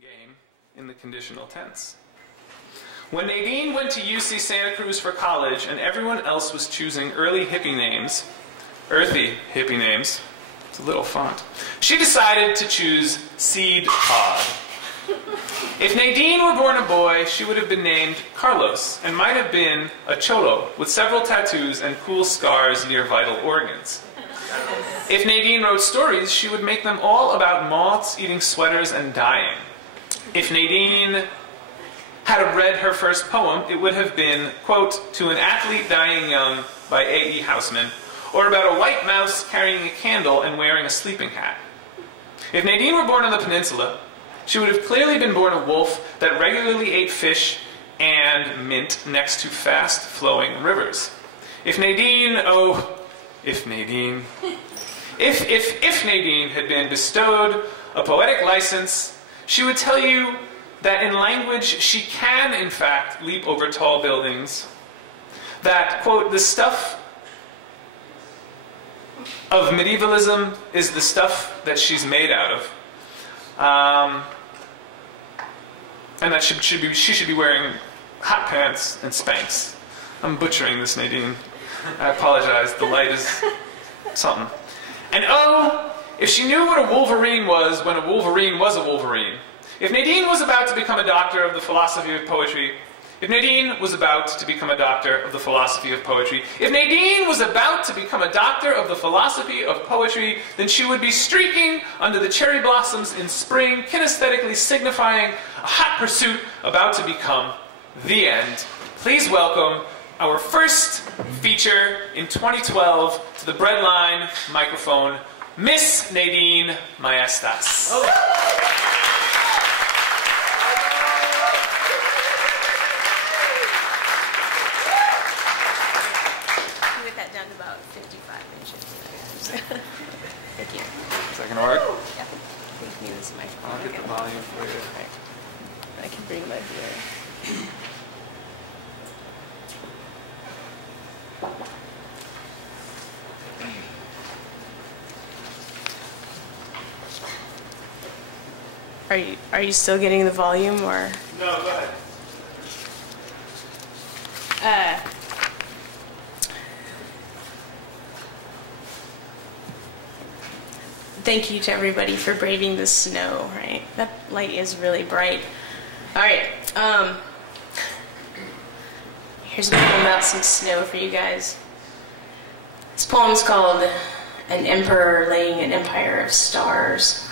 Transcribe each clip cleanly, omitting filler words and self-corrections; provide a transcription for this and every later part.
game in the conditional tense. When Nadine went to UC Santa Cruz for college and everyone else was choosing earthy hippie names, it's a little font, she decided to choose Seed Pod. If Nadine were born a boy, she would have been named Carlos and might have been a cholo with several tattoos and cool scars near vital organs. If Nadine wrote stories, she would make them all about moths eating sweaters and dying. If Nadine had read her first poem, it would have been, quote, To an Athlete Dying Young by A.E. Housman, or about a white mouse carrying a candle and wearing a sleeping hat. If Nadine were born on the peninsula, she would have clearly been born a wolf that regularly ate fish and mint next to fast-flowing rivers. If Nadine, if Nadine had been bestowed a poetic license, she would tell you that in language she can, in fact, leap over tall buildings. That, quote, the stuff of medievalism is the stuff that she's made out of. And that she should be wearing hot pants and Spanx. I'm butchering this, Nadine. I apologize. The light is something. And if she knew what a wolverine was when a wolverine was a wolverine. If Nadine was about to become a doctor of the philosophy of poetry, if Nadine was about to become a doctor of the philosophy of poetry, if Nadine was about to become a doctor of the philosophy of poetry, then she would be streaking under the cherry blossoms in spring, kinesthetically signifying a hot pursuit about to become the end. Please welcome our first feature in 2012 to the Breadline microphone, Miss Nadine Maestas. That down to about 55 inches. Thank you. Is that going to work? Yeah. Thank you. This microphone. I'll get the volume for you. Right. I can bring my beer. Are you still getting the volume or? No, go ahead. Thank you to everybody for braving the snow, right? That light is really bright. All right, here's a poem about some snow for you guys. This poem is called An Emperor Laying an Empire of Stars.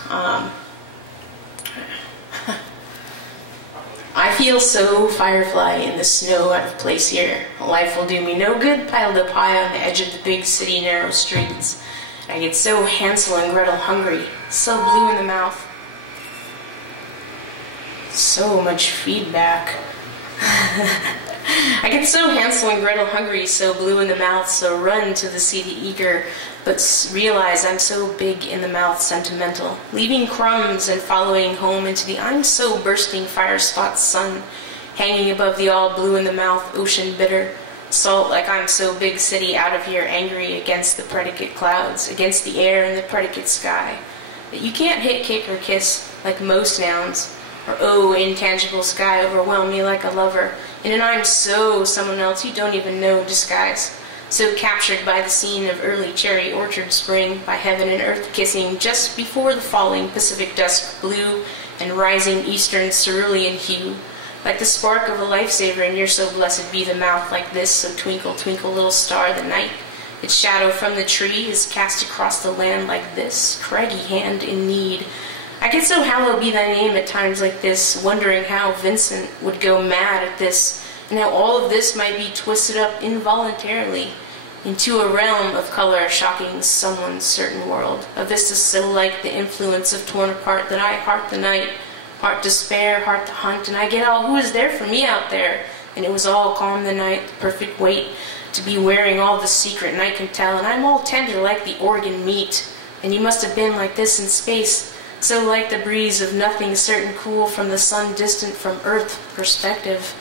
I feel so firefly in the snow out of place here. Life will do me no good, piled up high on the edge of the big city narrow streets. I get so Hansel and Gretel hungry, so blue in the mouth. So much feedback. I get so Hansel and Gretel hungry, so blue in the mouth, so run to the city eager, but realize I'm so big in the mouth sentimental, leaving crumbs and following home into the I'm so bursting fire spot sun, hanging above the all blue in the mouth ocean bitter. Salt like I'm so big city out of here angry against the predicate clouds, against the air and the predicate sky, that you can't hit, kick, or kiss like most nouns, or intangible sky overwhelm me like a lover, in an I'm so someone else you don't even know disguise, so captured by the scene of early cherry orchard spring, by heaven and earth kissing just before the falling Pacific dusk blue and rising eastern cerulean hue, like the spark of a lifesaver, and you're so blessed be the mouth like this, so twinkle, twinkle, little star, the night. Its shadow from the tree is cast across the land like this, craggy hand in need. I get so hallowed be thy name at times like this, wondering how Vincent would go mad at this, and how all of this might be twisted up involuntarily into a realm of color shocking someone's certain world. A vista so like the influence of torn apart that I heart the night, heart despair, heart to hunt, and I get all who is there for me out there, and it was all calm the night, the perfect weight, to be wearing all the secret night can tell, and I'm all tender like the organ meat, and you must have been like this in space, so like the breeze of nothing certain cool from the sun distant from earth perspective,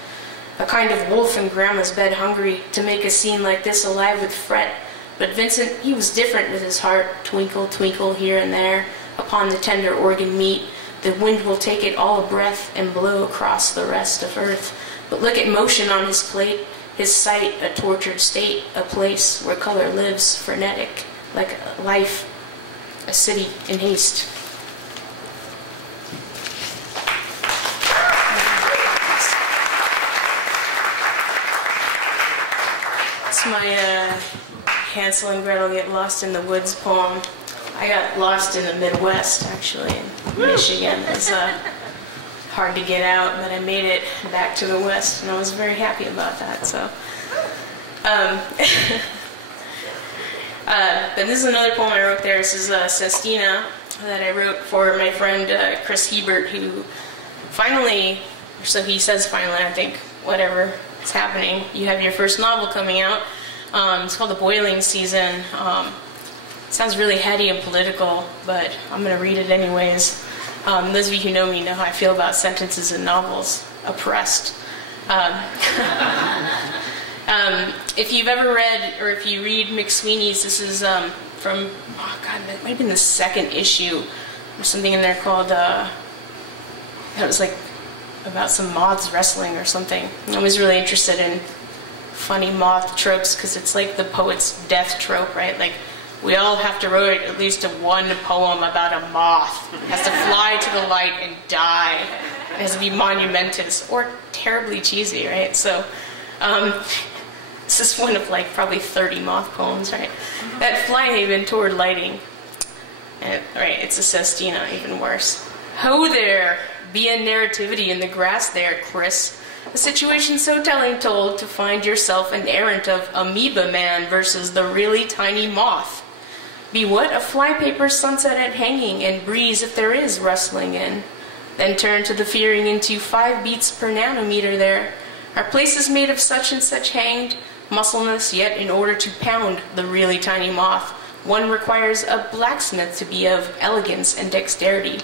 a kind of wolf in grandma's bed hungry to make a scene like this alive with fret, but Vincent, he was different with his heart, twinkle, twinkle here and there, upon the tender organ meat, The wind will take it all a breath and blow across the rest of earth. But look at motion on his plate, his sight a tortured state, a place where color lives frenetic, like life, a city in haste. It's my Hansel and Gretel Get Lost in the Woods poem. I got lost in the Midwest, actually, in Michigan. It was hard to get out, but I made it back to the West, and I was very happy about that. So, but this is another poem I wrote there. This is Sestina that I wrote for my friend Chris Hebert, who finally, so he says finally, I think, whatever is happening, you have your first novel coming out. It's called The Boiling Season. Sounds really heady and political, but I'm going to read it anyways. Those of you who know me know how I feel about sentences in novels. Oppressed. If you've ever read, or if you read McSweeney's, this is from, oh God, it might have been the second issue. There's something in there called, it was like about some moths wrestling or something. I was really interested in funny moth tropes because it's like the poet's death trope, right? Like, we all have to write at least one poem about a moth. It has to fly to the light and die. It has to be monumentous or terribly cheesy, right? So, this is one of like probably 30 moth poems, right? That fly haven toward lighting. And, right, it's a sestina, even worse. Ho there, be a narrativity in the grass there, Chris. A situation so telling told to find yourself an errant of amoeba man versus the really tiny moth. Be what? A flypaper sunset at hanging, and breeze if there is rustling in. Then turn to the fearing into 5 beats per nanometer there. Are places made of such and such hanged? Muscleness, yet in order to pound the really tiny moth, one requires a blacksmith to be of elegance and dexterity.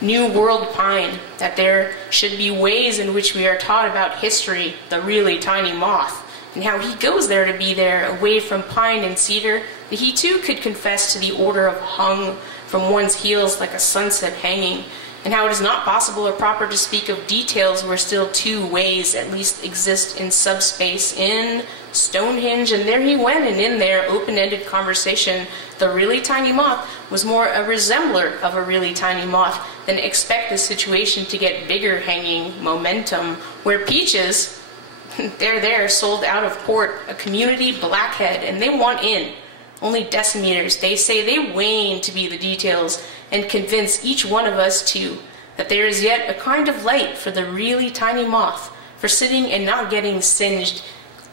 New world pine, that there should be ways in which we are taught about history, the really tiny moth, and how he goes there to be there, away from pine and cedar, that he too could confess to the order of hung from one's heels like a sunset hanging, and how it is not possible or proper to speak of details where still 2 ways at least exist in subspace in Stonehenge, and there he went, and in their open-ended conversation, the really tiny moth was more a resembler of a really tiny moth than expect the situation to get bigger hanging momentum, where peaches, they're there, sold out of port, a community blackhead, and they want in. Only decimeters, they say they wane to be the details, and convince each one of us too, that there is yet a kind of light for the really tiny moth, for sitting and not getting singed,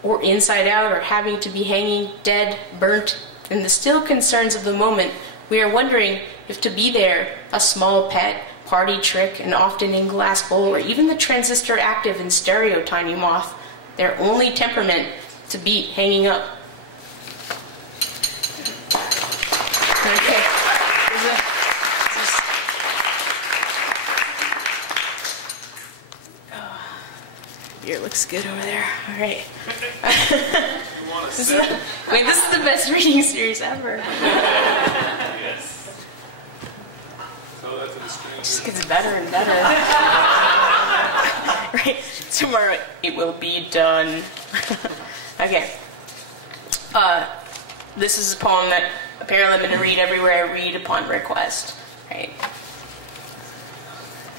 or inside out, or having to be hanging dead, burnt, in the still concerns of the moment. We are wondering if to be there, a small pet, party trick, and often in glass bowl, or even the transistor active and stereo tiny moth, their only temperament to beat hanging up. Okay. Beer looks good over there. All right. This is the best reading series ever. Yes. So that's a strange. It just gets better and better. Right. Tomorrow it will be done. Okay. This is a poem that apparently I'm going to read everywhere I read upon request. Right.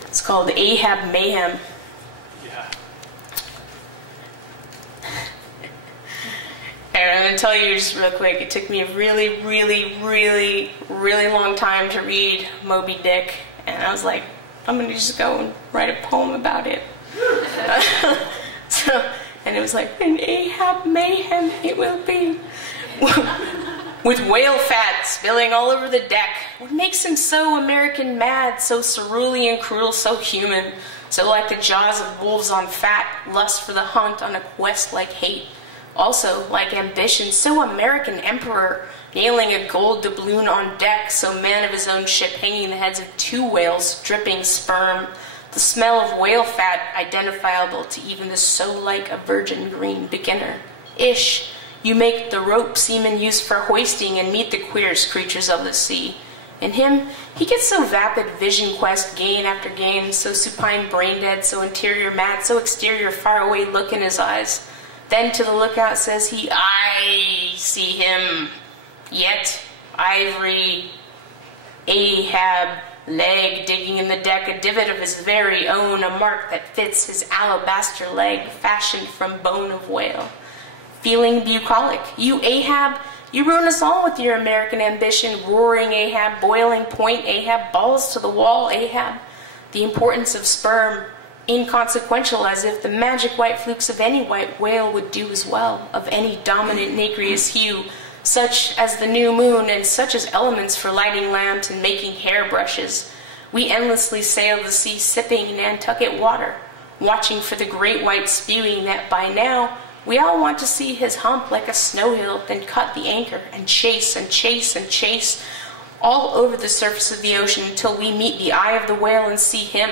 It's called Ahab Mayhem. Yeah. And I'm going to tell you just real quick, it took me a really, really, really, really long time to read Moby Dick. And I was like, I'm going to just go and write a poem about it. And it was like, an Ahab Mayhem it will be. With whale fat spilling all over the deck. What makes him so American mad, so cerulean, cruel, so human, so like the jaws of wolves on fat, lust for the hunt on a quest like hate. Also, like ambition, so American emperor, nailing a gold doubloon on deck, so man of his own ship, hanging the heads of 2 whales, dripping sperm. The smell of whale fat identifiable to even the so-like a virgin green beginner. Ish, you make the rope seamen use for hoisting and meet the queerest creatures of the sea. In him, he gets so vapid vision quest gain after gain, so supine brain dead, so interior mad, so exterior faraway look in his eyes. Then to the lookout says he, I see him, yet ivory Ahab leg digging in the deck, a divot of his very own, a mark that fits his alabaster leg, fashioned from bone of whale. Feeling bucolic, you Ahab, you ruin us all with your American ambition, roaring Ahab, boiling point Ahab, balls to the wall Ahab. The importance of sperm, inconsequential, as if the magic white flukes of any white whale would do as well, of any dominant nacreous hue, such as the new moon and such as elements for lighting lamps and making hairbrushes. We endlessly sail the sea sipping Nantucket water, watching for the great white spewing that by now we all want to see his hump like a snow hill, then cut the anchor and chase and chase and chase all over the surface of the ocean until we meet the eye of the whale and see him,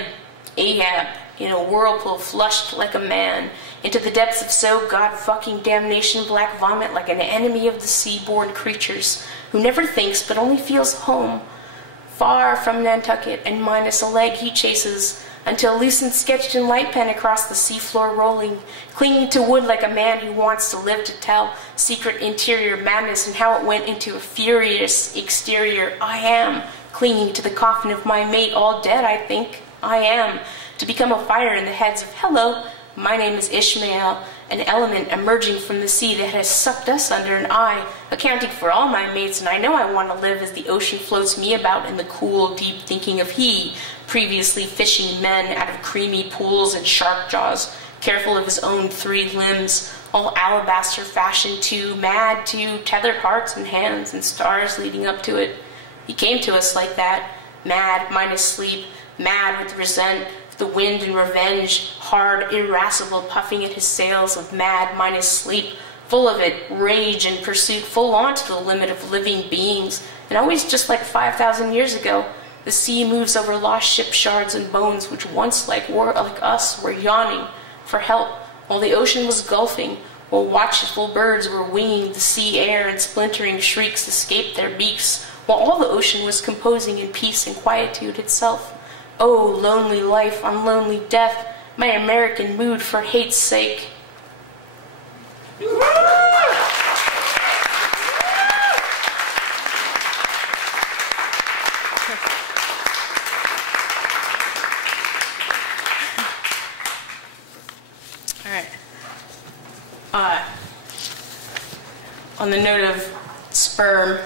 Ahab, in a whirlpool flushed like a man, into the depths of so god-fucking damnation black vomit like an enemy of the sea-born creatures, who never thinks but only feels home, far from Nantucket and minus a leg he chases, until loose and sketched in light pen across the seafloor rolling, clinging to wood like a man who wants to live to tell secret interior madness and how it went into a furious exterior I am, clinging to the coffin of my mate all dead I think, I am, to become a fire in the heads of hello, my name is Ishmael, an element emerging from the sea that has sucked us under an eye, accounting for all my mates, and I know I want to live as the ocean floats me about in the cool, deep thinking of he, previously fishing men out of creamy pools and shark jaws, careful of his own 3 limbs, all alabaster fashion too, mad too, tethered hearts and hands and stars leading up to it. He came to us like that, mad minus sleep, mad with resent, the wind and revenge, hard, irascible, puffing at his sails of mad minus sleep, full of it, rage and pursuit, full on to the limit of living beings, and always just like 5,000 years ago, the sea moves over lost ship shards and bones which once like us were yawning for help, while the ocean was gulfing, while watchful birds were winging the sea air and splintering shrieks escaped their beaks, while all the ocean was composing in peace and quietude itself. Oh, lonely life on lonely death, my American mood for hate's sake. Alright. On the note of sperm,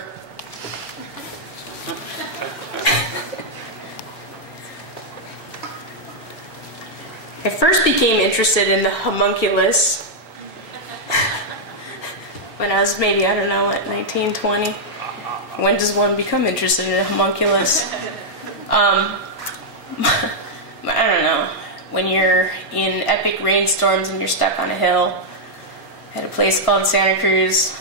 I first became interested in the homunculus when I was maybe, I don't know, at 19, 20. When does one become interested in a homunculus? I don't know. When you're in epic rainstorms and you're stuck on a hill at a place called Santa Cruz,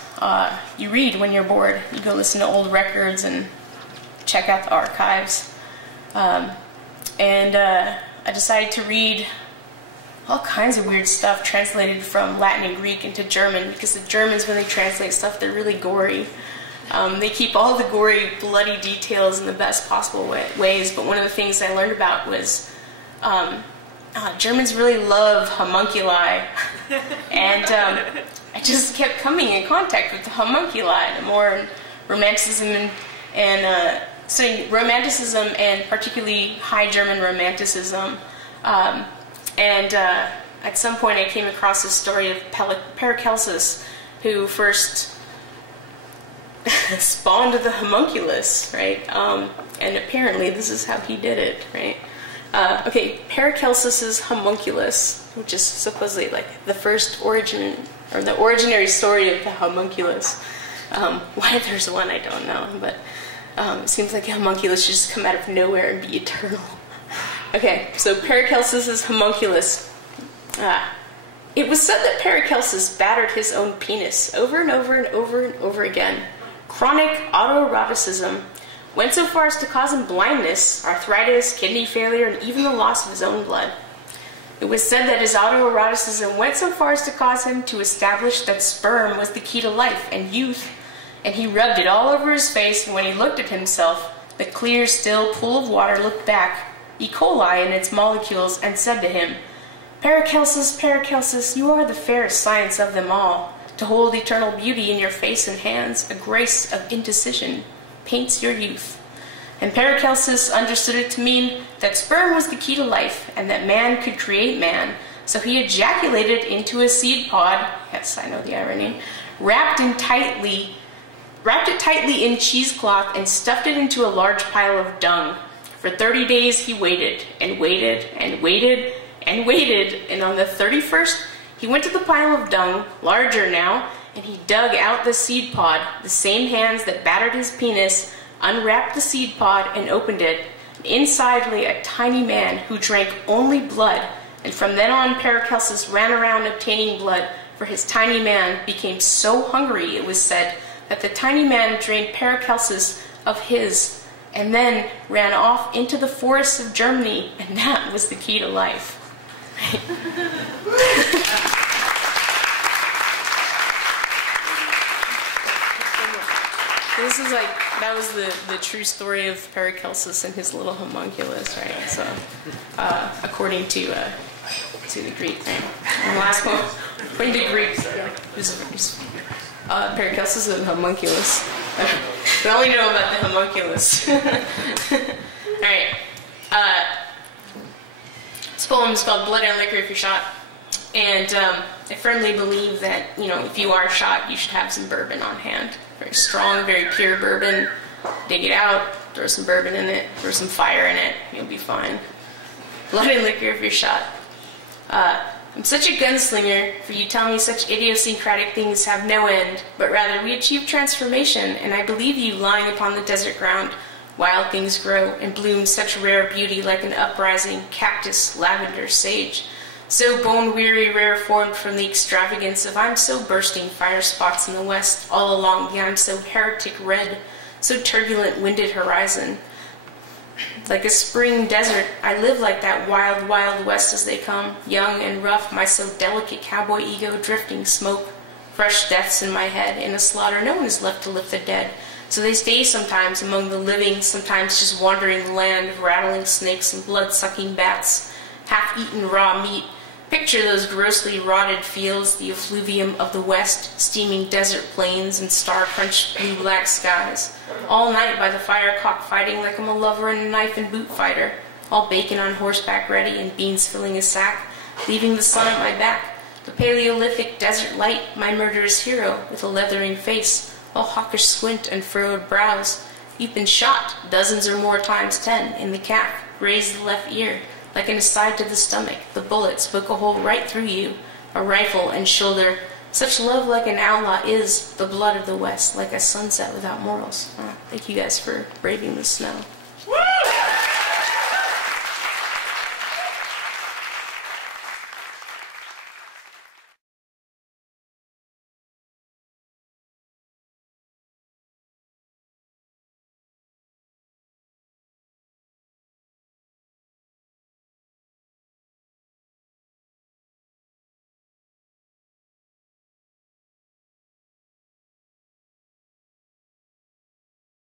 you read when you're bored. You go listen to old records and check out the archives. I decided to read all kinds of weird stuff translated from Latin and Greek into German, because the Germans, when they translate stuff, they're really gory. They keep all the gory, bloody details in the best possible ways, but one of the things I learned about was Germans really love homunculi, and I just kept coming in contact with the homunculi, the more romanticism and studying romanticism, and particularly High German romanticism. At some point I came across this story of Paracelsus, who first spawned the homunculus, right? And apparently this is how he did it, right? Okay, Paracelsus's homunculus, which is supposedly like the first origin, or the originary story of the homunculus. Why there's one, I don't know, but it seems like a homunculus should just come out of nowhere and be eternal. Okay, so Paracelsus's homunculus. It was said that Paracelsus battered his own penis over and over and over and over again. Chronic autoeroticism went so far as to cause him blindness, arthritis, kidney failure, and even the loss of his own blood. It was said that his autoeroticism went so far as to cause him to establish that sperm was the key to life and youth, and he rubbed it all over his face, and when he looked at himself, The clear, still pool of water looked back, E. coli in its molecules, and said to him, Paracelsus, Paracelsus, you are the fairest science of them all. To hold eternal beauty in your face and hands, a grace of indecision, paints your youth. And Paracelsus understood it to mean that sperm was the key to life, and that man could create man. So he ejaculated into a seed pod, yes, I know the irony, wrapped it tightly in cheesecloth and stuffed it into a large pile of dung. For 30 days he waited, and waited, and waited, and waited, and on the 31st he went to the pile of dung, larger now, and he dug out the seed pod, the same hands that battered his penis, unwrapped the seed pod and opened it. Inside lay a tiny man who drank only blood, and from then on Paracelsus ran around obtaining blood, for his tiny man became so hungry, it was said, that the tiny man drained Paracelsus of his, and then ran off into the forests of Germany, and that was the key to life. This is like, that was the true story of Paracelsus and his little homunculus, right? So, according to the Greek thing. And the last one, according to Greeks, Paracelsus is a homunculus. We only know about the homunculus. Alright. This poem is called Blood and Liquor If You're Shot. And I firmly believe that, you know, if you are shot, you should have some bourbon on hand. Very strong, very pure bourbon. Dig it out, throw some bourbon in it, throw some fire in it, you'll be fine. Blood and liquor if you're shot. I'm such a gunslinger, for you tell me such idiosyncratic things have no end, but rather we achieve transformation, and I believe you lying upon the desert ground. Wild things grow and bloom such rare beauty like an uprising cactus, lavender, sage. So bone-weary, rare-formed from the extravagance of I'm so bursting fire spots in the west, all along the I'm so heretic red, so turbulent winded horizon. Like a spring desert, I live like that wild, wild west as they come, young and rough, my so delicate cowboy ego drifting smoke. Fresh deaths in my head, in a slaughter no one is left to lift the dead. So they stay sometimes among the living, sometimes just wandering the land of rattling snakes and blood-sucking bats, half-eaten raw meat. Picture those grossly rotted fields, the effluvium of the west, steaming desert plains and star-crunched blue-black skies. All night by the fire cockfighting like I'm a lover and a knife and boot fighter, all bacon on horseback ready and beans filling a sack, leaving the sun at my back. The Paleolithic desert light, my murderous hero, with a leathering face, all hawkish squint and furrowed brows. You've been shot, dozens or more times 10, in the calf, grazed the left ear. Like an aside to the stomach, the bullet spoke a hole right through you, a rifle and shoulder. Such love like an outlaw is the blood of the West, like a sunset without morals. Thank you guys for braving the snow.